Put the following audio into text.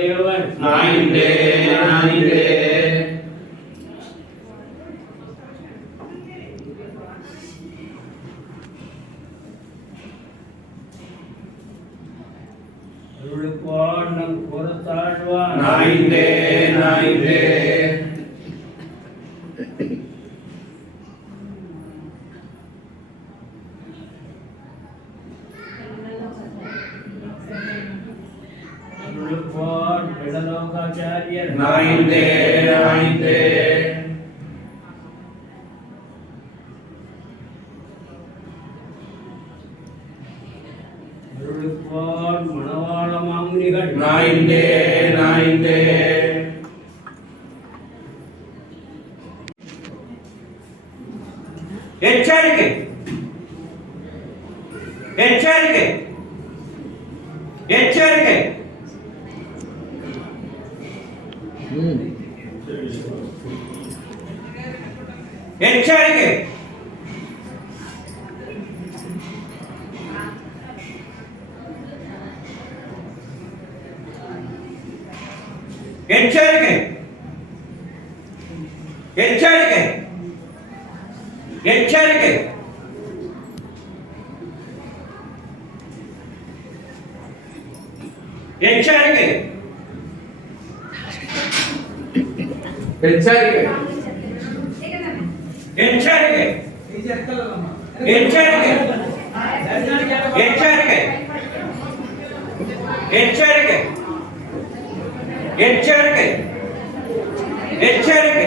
நாயிண்டே நாயிண்டே அருள்பாண்டம் பொறுத்தாழ்வான் நாயிண்டே நாயிண்டே அருள்பான் பிடலோகாச்சாரியர் நாயிண்டே நாயிண்டே அருள்பான் மணவாள மாமுனிகள் நாயிண்டே நாயிண்டே எச்சரிக்கை எச்சரிக்கை எச்சரிக்கை எச்சரிக்கை எச்சரிக்கை எச்சரிக்கை எச்சரிக்கை எச்சரிக்கை எச்சரிக்கை எச்சரிக்கை எச்சரிக்கை எச்சரிக்கை எச்சரிக்கை எச்சரிக்கை எச்சரிக்கை